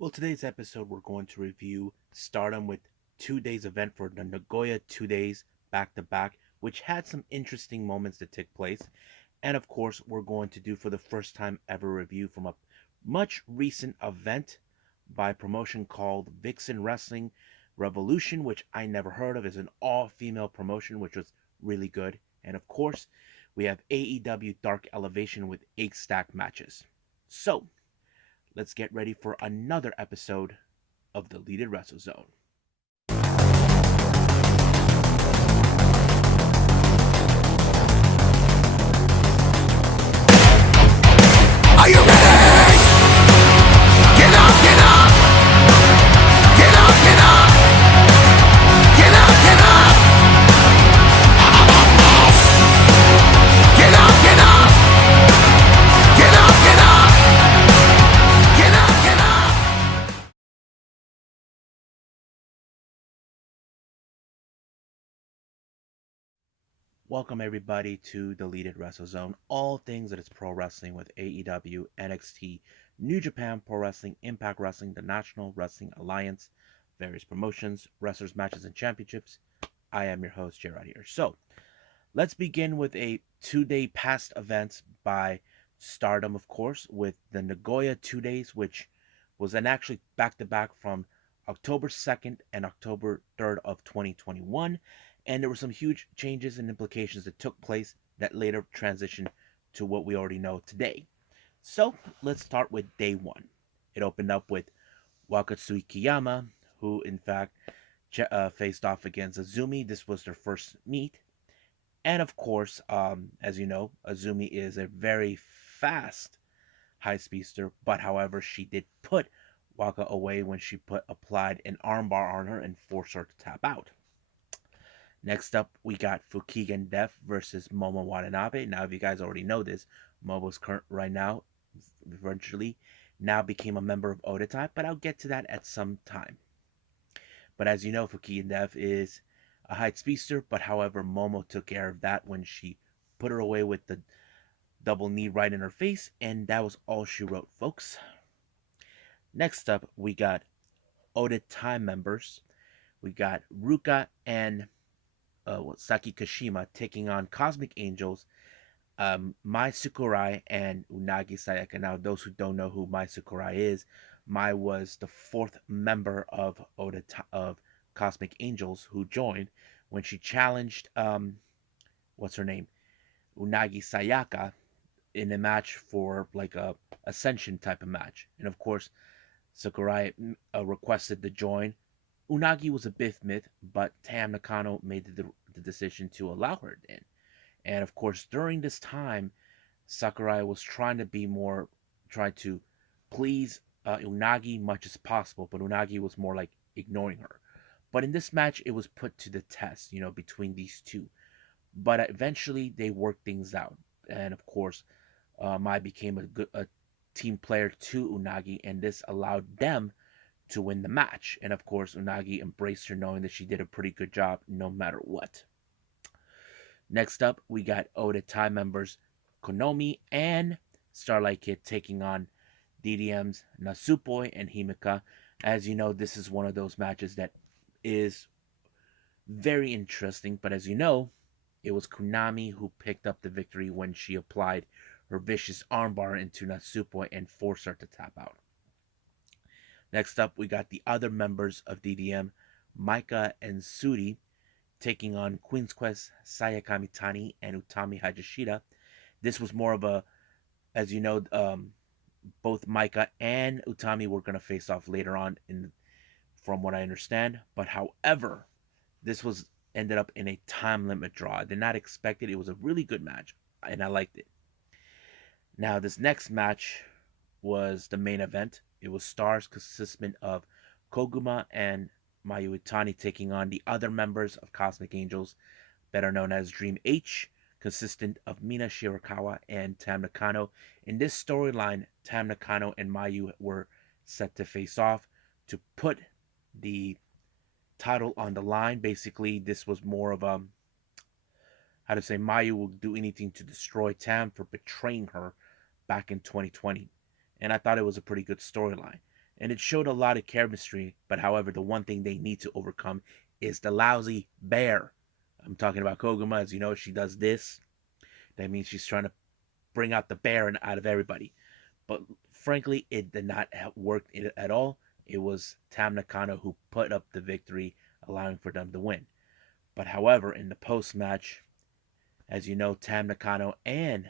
Well, today's episode, we're going to review Stardom with 2 days event for the Nagoya 2 days back to back, which had some interesting moments that took place. And of course, we're going to do for the first time ever review from a much recent event by a promotion called Vixen Wrestling Revolution, which I never heard of, is an all-female promotion, which was really good. And of course, we have AEW Dark Elevation with 8 stack matches. So, let's get ready for another episode of the Deleted Wrestle Zone. Are you ready? Get up, get up! Get up, get up! Get up, get up! Get up, get up! Get up, get up! Get up, get up! Welcome everybody to the Deleted Wrestle Zone. All things that is pro wrestling with AEW, NXT, New Japan Pro Wrestling, Impact Wrestling, the National Wrestling Alliance, various promotions, wrestlers, matches, and championships. I am your host, Gerard here. So, let's begin with a 2 day past events by Stardom, of course, with the Nagoya 2 days, which was an actually back to back from October 2nd and October 3rd of 2021. And there were some huge changes and implications that took place that later transitioned to what we already know today. So let's start with day one. It opened up with Wakatsui Kiyama, who in fact faced off against Azumi. This was their first meet. And of course, as you know, Azumi is a very fast high speedster, but however, she did put Waka away when she applied an armbar on her and forced her to tap out. Next up, we got Fukigen Def versus Momo Watanabe. Now, if you guys already know this, Momo's current right now, eventually, now became a member of Oda Type, but I'll get to that at some time. But as you know, Fukigen Def is a high speedster, but however, Momo took care of that when she put her away with the double knee right in her face, and that was all she wrote, folks. Next up, we got Oda Time members. We got Ruka and Saki Kashima taking on Cosmic Angels, Mai Sakurai and Unagi Sayaka. Now, those who don't know who Mai Sakurai is, Mai was the fourth member of of Cosmic Angels who joined when she challenged what's her name, Unagi Sayaka, in a match for like a ascension type of match. And of course, Sakurai requested to join. Unagi was a bit myth, but Tam Nakano made the decision to allow her in. And of course, during this time, Sakurai was trying to please Unagi much as possible, but Unagi was more like ignoring her. But in this match, it was put to the test, between these two. But eventually, they worked things out. And of course, Mai became a team player to Unagi, and this allowed them to win the match. And of course, Unagi embraced her, knowing that she did a pretty good job no matter what. Next up, we got Oda Tai members Konomi and Starlight Kid taking on DDM's Nasupoi and Himika. As you know, this is one of those matches that is very interesting, but as you know, it was Konami who picked up the victory when she applied her vicious armbar into Natsupoi and forced her to tap out. Next up, we got the other members of DDM, Maika and Suri, taking on Queen's Quest, Sayaka Mitani, and Utami Hajishida. This was more of a, as you know, both Maika and Utami were going to face off later on, from what I understand. But however, this was ended up in a time limit draw. I did not expect it. It was a really good match, and I liked it. Now, this next match was the main event. It was stars consistent of Koguma and Mayu Itani taking on the other members of Cosmic Angels, better known as Dream H, consistent of Mina Shirakawa and Tam Nakano. In this storyline, Tam Nakano and Mayu were set to face off to put the title on the line. Basically, this was more of a, how to say, Mayu will do anything to destroy Tam for betraying her back in 2020. And I thought it was a pretty good storyline. And it showed a lot of chemistry, but however, the one thing they need to overcome is the lousy bear. I'm talking about Koguma. As you know, she does this. That means she's trying to bring out the bear out of everybody. But frankly, it did not work at all. It was Tam Nakano who put up the victory, allowing for them to win. But however, in the post match, as you know, Tam Nakano and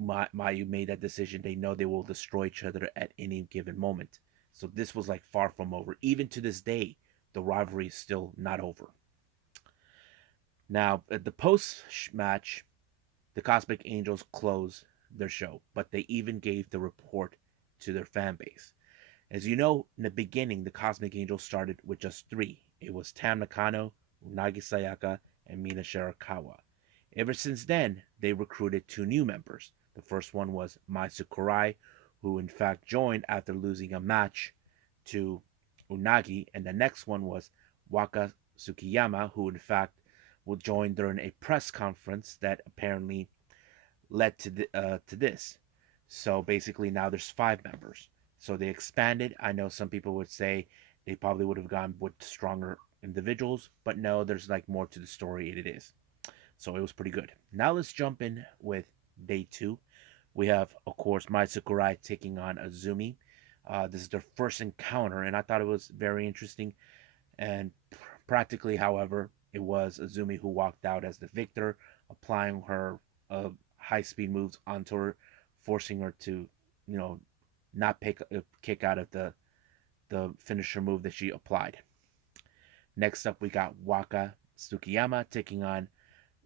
Mayu made that decision. They know they will destroy each other at any given moment. So this was like far from over. Even to this day, the rivalry is still not over. Now, at the post match, the Cosmic Angels closed their show, but they even gave the report to their fan base. As you know, in the beginning, the Cosmic Angels started with just three. It was Tam Nakano, Unagi Sayaka, and Mina Shirakawa. Ever since then, they recruited two new members. The first one was Mai Sakurai, who in fact joined after losing a match to Unagi, and the next one was Waka Tsukiyama, who in fact will join during a press conference that apparently led to this. So basically, now there's five members. So they expanded. I know some people would say they probably would have gone with stronger individuals, but no, there's like more to the story. It is. So it was pretty good. Now let's jump in with day two. We have, of course, Mai Sakurai taking on Azumi. This is their first encounter, and I thought it was very interesting. And practically, however, it was Azumi who walked out as the victor, applying her high speed moves onto her, forcing her to, you know, not pick a kick out of the finisher move that she applied. Next up, we got Waka Tsukiyama taking on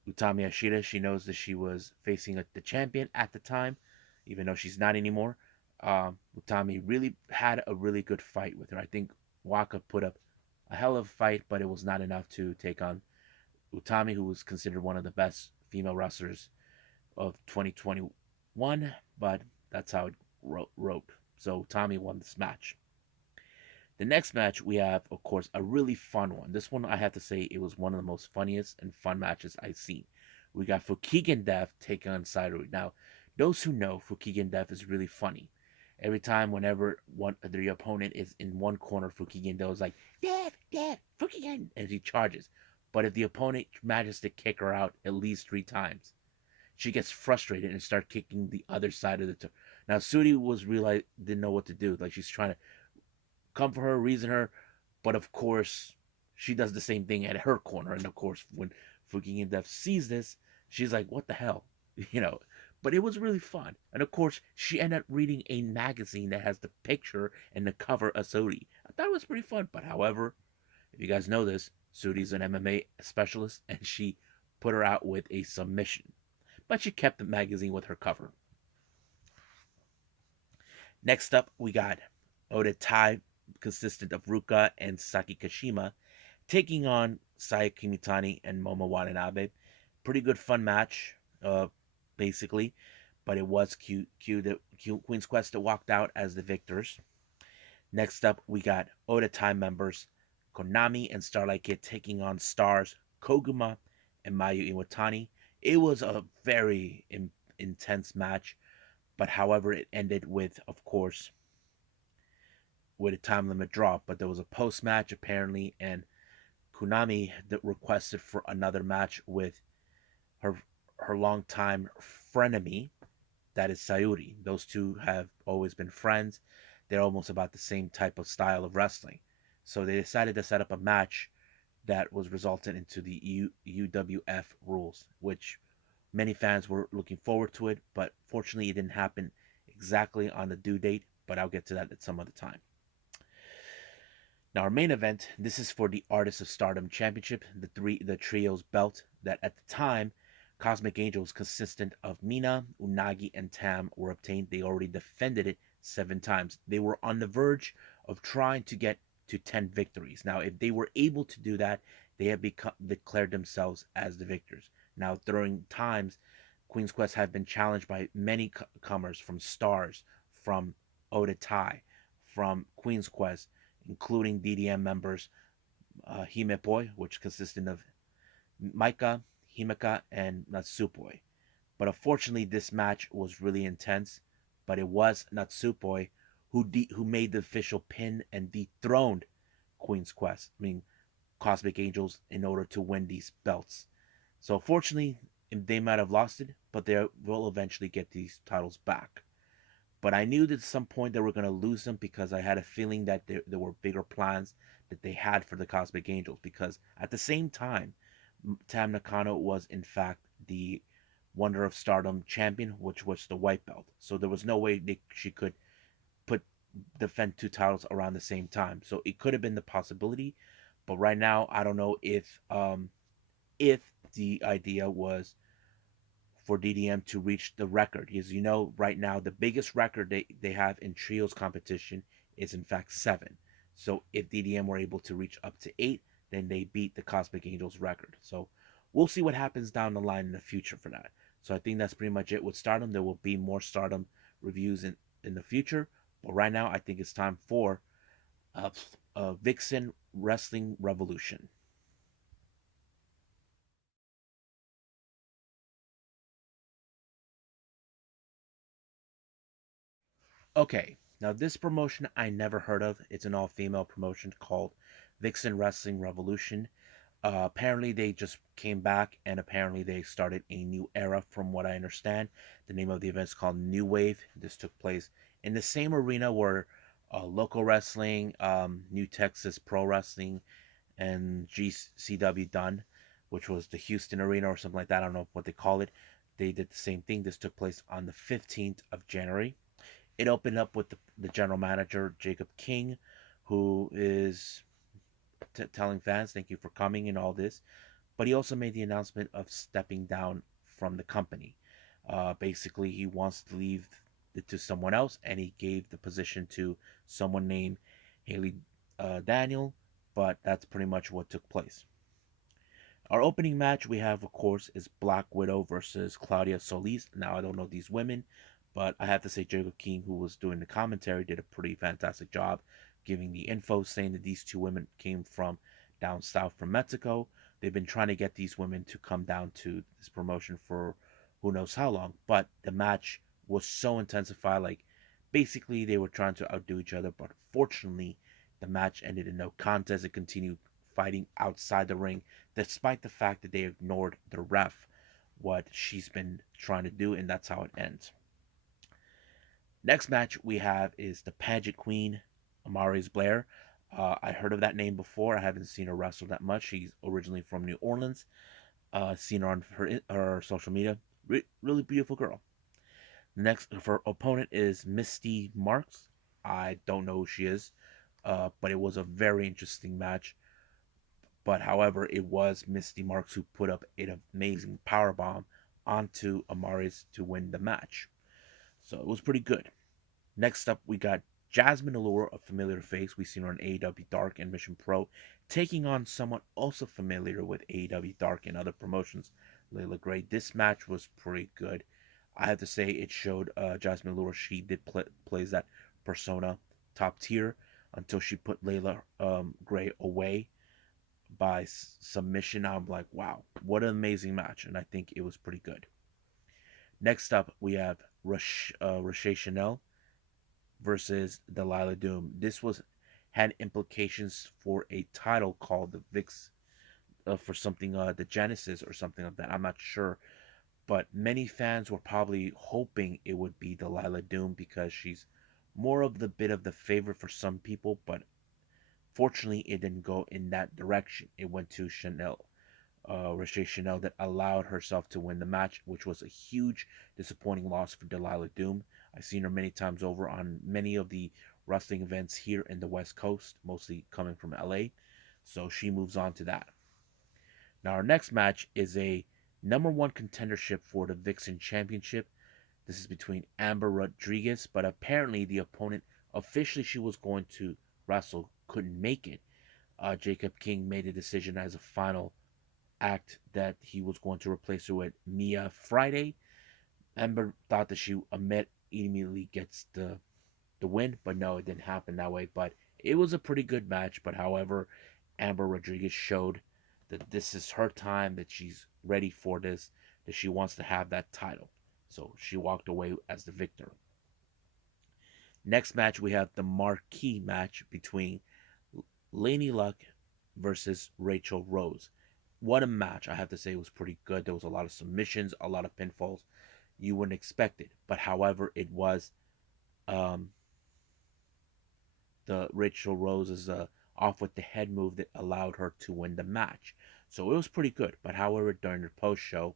Utami Ashita. She knows that she was facing the champion at the time, even though she's not anymore. Utami really had a really good fight with her. I think Waka put up a hell of a fight, but it was not enough to take on Utami, who was considered one of the best female wrestlers of 2021. But that's how it wrote. So Utami won this match. The next match we have, of course, a really fun one. This one I have to say it was one of the most funniest and fun matches I've seen. We got Fukigen Death taking on Sairui. Now, those who know Fukigen Death is really funny. Every time, whenever the opponent is in one corner, Fukigen Death is like, Death, Death, Fukigen, as he charges. But if the opponent manages to kick her out at least three times, she gets frustrated and starts kicking the other side of the turn. Now, Sudi was realized didn't know what to do. Like she's trying to come for her, reason her, but of course she does the same thing at her corner. And of course, when Fukigen Death sees this, she's like, "What the hell?" you know. But it was really fun, and of course, she ended up reading a magazine that has the picture and the cover of Sudi. I thought it was pretty fun. But however, if you guys know this, Sudi's an MMA specialist, and she put her out with a submission. But she kept the magazine with her cover. Next up, we got Oda Tai, consistent of Ruka and Saki Kashima, taking on Saya Kimitani and Momo Watanabe. Pretty good fun match, basically, but it was Queen's Quest that walked out as the victors. Next up, we got Oda Tai members Konami and Starlight Kid taking on Stars Koguma and Mayu Iwatani. It was a very intense match, but however, it ended with, of course, with a time limit draw. But there was a post match apparently, and Konami that requested for another match with her her longtime frenemy, that is Sayuri. Those two have always been friends. They're almost about the same type of style of wrestling. So they decided to set up a match that was resulted into the UWF rules, which many fans were looking forward to it, but fortunately it didn't happen exactly on the due date, but I'll get to that at some other time. Now our main event, this is for the Artists of Stardom Championship, the trio's belt that at the time Cosmic Angels consistent of Mina, Unagi, and Tam were obtained. They already defended it 7 times. They were on the verge of trying to get to 10 victories. Now, if they were able to do that, they have declared themselves as the victors. Now, during times, Queen's Quest have been challenged by many comers from Stars, from Oda Tai, from Queen's Quest, including DDM members Himepoi, which consisted of Maika, Himeka, and Natsupoi. But unfortunately, this match was really intense. But it was Natsupoi who made the official pin and dethroned Queen's Quest. I mean, Cosmic Angels in order to win these belts. So fortunately, they might have lost it, but they will eventually get these titles back. But I knew that at some point they were going to lose them because I had a feeling that there were bigger plans that they had for the Cosmic Angels. Because at the same time, Tam Nakano was in fact the Wonder of Stardom champion, which was the white belt. So there was no way she could put defend two titles around the same time. So it could have been the possibility, but right now I don't know if the idea was for DDM to reach the record. Because you know, right now the biggest record they have in trios competition is in fact 7. So if DDM were able to reach up to 8, then they beat the Cosmic Angels record. So we'll see what happens down the line in the future for that. So I think that's pretty much it with Stardom. There will be more Stardom reviews in the future. But right now, I think it's time for uh, Vixen Wrestling Revolution. Okay, now this promotion I never heard of. It's an all-female promotion called Vixen Wrestling Revolution. Apparently, they just came back and apparently they started a new era, from what I understand. The name of the event is called New Wave. This took place in the same arena where local wrestling, New Texas Pro Wrestling, and GCW done, which was the Houston Arena or something like that. I don't know what they call it. They did the same thing. This took place on the 15th of January. It opened up with the general manager, Jacob King, who is telling fans, thank you for coming and all this. But he also made the announcement of stepping down from the company. Basically, he wants to leave it to someone else, and he gave the position to someone named Haley Daniel. But that's pretty much what took place. Our opening match we have, of course, is Black Widow versus Claudia Solis. Now, I don't know these women, but I have to say Jacob King, who was doing the commentary, did a pretty fantastic job giving the info, saying that these two women came from down south from Mexico. They've been trying to get these women to come down to this promotion for who knows how long, but the match was so intensified. Like, basically, they were trying to outdo each other, but fortunately, the match ended in no contest. It continued fighting outside the ring, despite the fact that they ignored the ref, what she's been trying to do, and that's how it ends. Next match we have is the Pageant Queen, Amaris Blair. I heard of that name before. I haven't seen her wrestle that much. She's originally from New Orleans. Seen her on her social media. Really beautiful girl. Next, her opponent is Misty Marks. I don't know who she is, but it was a very interesting match. But however, it was Misty Marks who put up an amazing power bomb onto Amaris to win the match. So it was pretty good. Next up, we got Jasmine Allure, a familiar face. We've seen her on AEW Dark and Mission Pro, taking on someone also familiar with AEW Dark and other promotions, Layla Gray. This match was pretty good. I have to say, it showed Jasmine Allure she did plays that persona top tier until she put Layla Gray away by submission. I'm like, wow, what an amazing match, and I think it was pretty good. Next up, we have Roche Chanel versus Delilah Doom. This was had implications for a title called the Vix for something the Genesis or something like that. I'm not sure, but many fans were probably hoping it would be Delilah Doom because she's more of the bit of the favorite for some people, but fortunately it didn't go in that direction. It went to Chanel. Roche Chanel that allowed herself to win the match, which was a huge disappointing loss for Delilah Doom. I've seen her many times over on many of the wrestling events here in the West Coast, mostly coming from LA. So she moves on to that. Now, our next match is a number one contendership for the Vixen Championship. This is between Amber Rodriguez, but apparently the opponent officially she was going to wrestle couldn't make it. Jacob King made a decision as a final act that he was going to replace her with Mia Friday. Amber thought that she immediately gets the win, but no, it didn't happen that way. But it was a pretty good match. But however, Amber Rodriguez showed that this is her time, that she's ready for this, that she wants to have that title. So she walked away as the victor. Next match, we have the marquee match between Laney Luck versus Rachel Rose. What a match! I have to say, it was pretty good. There was a lot of submissions, a lot of pinfalls. You wouldn't expect it, but however, it was um, the Rachel Rose's off with the head move that allowed her to win the match. So it was pretty good. But however, during the post show,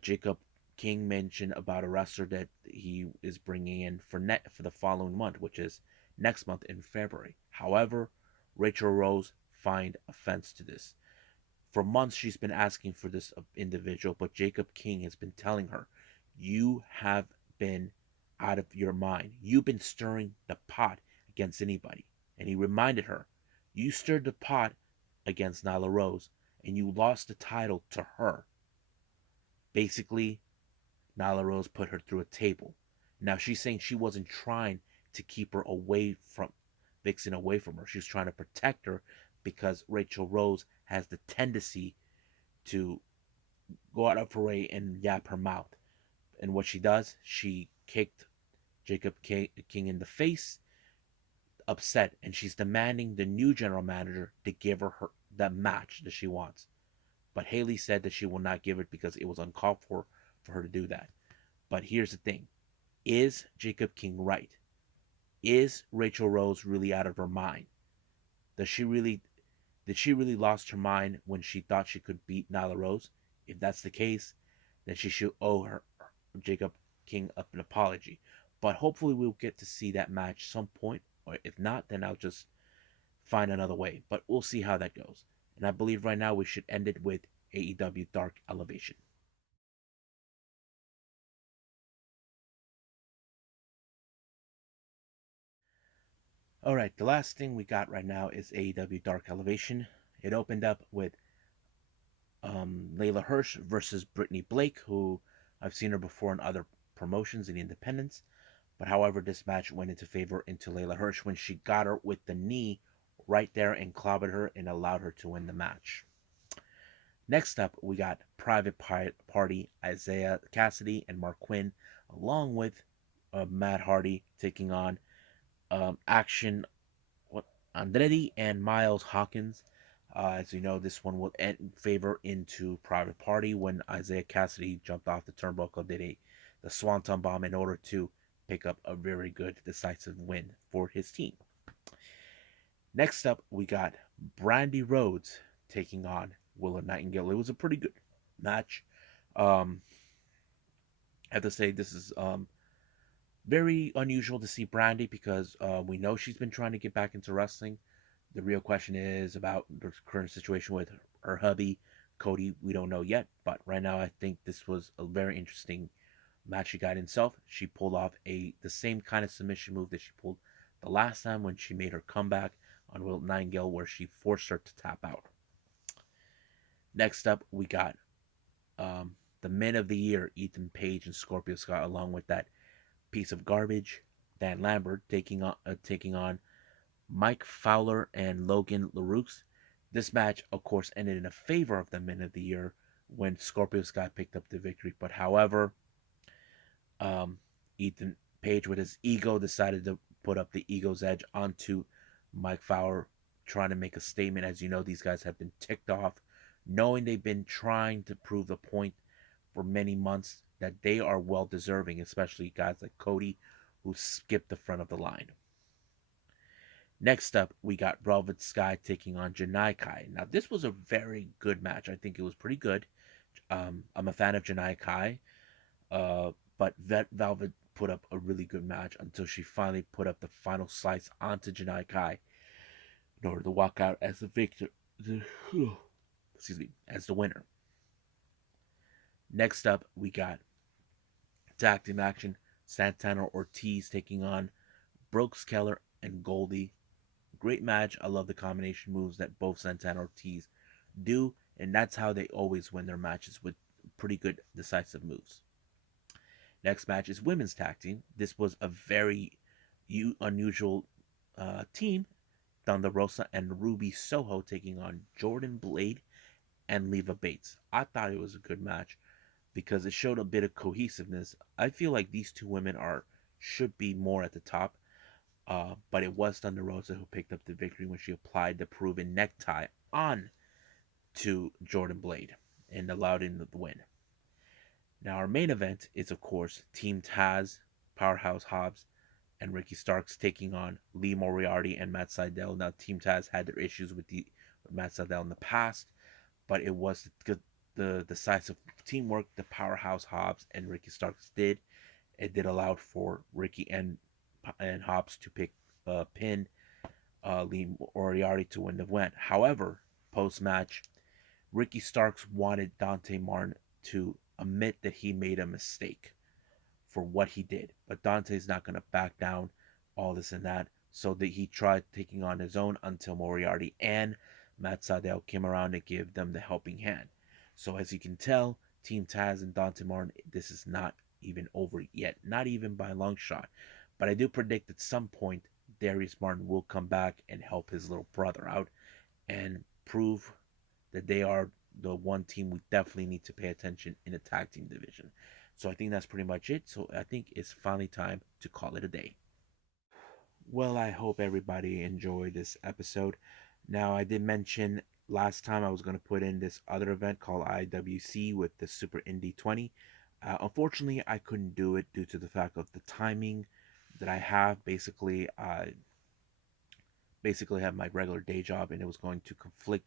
Jacob King mentioned about a wrestler that he is bringing in for the following month, which is next month in February. However, Rachel Rose find offense to this. For months, she's been asking for this individual, but Jacob King has been telling her, "You have been out of your mind. You've been stirring the pot against anybody." And he reminded her, "You stirred the pot against Nyla Rose, and you lost the title to her." Basically, Nyla Rose put her through a table. Now she's saying she wasn't trying to keep her away from Vixen away from her. She was trying to protect her because Rachel Rose has the tendency to go out of her way and yap her mouth. And what she does, she kicked Jacob King in the face, upset, and she's demanding the new general manager to give her that match that she wants. But Haley said that she will not give it because it was uncalled for her to do that. But here's the thing. Is Jacob King right? Is Rachel Rose really out of her mind? Does she really Did she really lost her mind when she thought she could beat Nyla Rose? If that's the case, then she should owe her Jacob King up an apology. But hopefully we'll get to see that match some point, or if not, then I'll just find another way. But we'll see how that goes. And I believe right now we should end it with AEW Dark Elevation. All right, the last thing we got right now is AEW Dark Elevation. It opened up with Layla Hirsch versus Brittany Blake, who I've seen her before in other promotions and independents. But however, this match went into favor into Layla Hirsch when she got her with the knee right there and clobbered her and allowed her to win the match. Next up, we got Private Party, Isaiah Cassidy and Mark Quinn, along with Matt Hardy taking on Action Andretti and Miles Hawkins. As you know, this one will end favor into Private Party when Isaiah Cassidy jumped off the turnbuckle, did the Swanton Bomb in order to pick up a very good decisive win for his team. Next up, we got Brandy Rhodes taking on Willow Nightingale. It was a pretty good match. Um, I have to say this is very unusual to see Brandy because we know she's been trying to get back into wrestling. The real question is about the current situation with her hubby, Cody. We don't know yet, but right now I think this was a very interesting match she got himself. She pulled off the same kind of submission move that she pulled the last time when she made her comeback on Will Nightingale, where she forced her to tap out. Next up, we got the Men of the Year, Ethan Page and Scorpio Scott, along with that piece of garbage, Dan Lambert, taking on Mike Fowler and Logan LaRoux. This match, of course, ended in a favor of the Men of the Year when Scorpio Sky picked up the victory. But however, Ethan Page, with his ego, decided to put up the ego's edge onto Mike Fowler, trying to make a statement. As you know, these guys have been ticked off, knowing they've been trying to prove the point for many months that they are well deserving, especially guys like Cody, who skipped the front of the line. Next up, we got Velvet Sky taking on Janai Kai. Now, this was a very good match. I think it was pretty good. I'm a fan of Janai Kai, but Velvet put up a really good match until she finally put up the final slice onto Janai Kai in order to walk out as the victor. Excuse me, as the winner. Next up, we got tag team action. Santana Ortiz taking on Brooks Keller and Goldie. Great match. I love the combination moves that both Santana Ortiz do, and that's how they always win their matches, with pretty good decisive moves. Next match is women's tag team. This was a very unusual team. Thunder Rosa and Ruby Soho taking on Jordan Blade and Leva Bates. I thought it was a good match because it showed a bit of cohesiveness. I feel like these two women are should be more at the top. But it was Thunder Rosa who picked up the victory when she applied the proven necktie on to Jordan Blade and allowed him the win. Now, our main event is, of course, Team Taz, Powerhouse Hobbs, and Ricky Starks taking on Lee Moriarty and Matt Sydal. Now, Team Taz had their issues with Matt Sydal in the past, but it was the decisive teamwork the Powerhouse Hobbs and Ricky Starks did. It did allow for Ricky and Hobbs to pin Lee Moriarty to win the event. However, post match, Ricky Starks wanted Dante Martin to admit that he made a mistake for what he did, but Dante's not going to back down, all this and that. So that he tried taking on his own until Moriarty and Matt Sydal came around to give them the helping hand. So as you can tell, Team Taz and Dante Martin, this is not even over yet, not even by a long shot. But I do predict at some point Darius Martin will come back and help his little brother out and prove that they are the one team we definitely need to pay attention in the tag team division. So I think that's pretty much it. So I think it's finally time to call it a day. Well, I hope everybody enjoyed this episode. Now, I did mention last time I was going to put in this other event called IWC with the Super Indy 20. Unfortunately, I couldn't do it due to the fact of the timing that I have. Basically have my regular day job, and it was going to conflict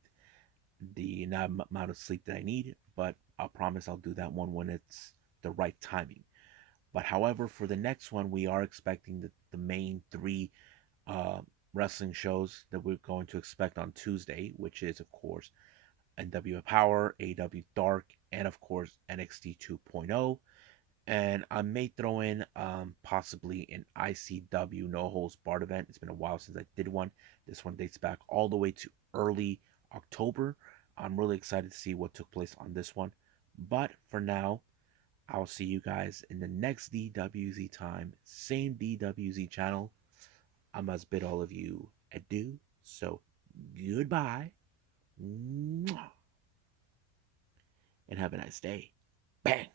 the amount of sleep that I need. But I'll promise I'll do that one when it's the right timing. But however, for the next one, we are expecting the main three uh, wrestling shows that we're going to expect on Tuesday, which is, of course, NWA Power, AEW Dark, and, of course, NXT 2.0. And I may throw in possibly an ICW No Holds Barred event. It's been a while since I did one. This one dates back all the way to early October. I'm really excited to see what took place on this one. But for now, I'll see you guys in the next DWZ time. Same DWZ channel. I must bid all of you adieu. So, goodbye. And have a nice day. Bang.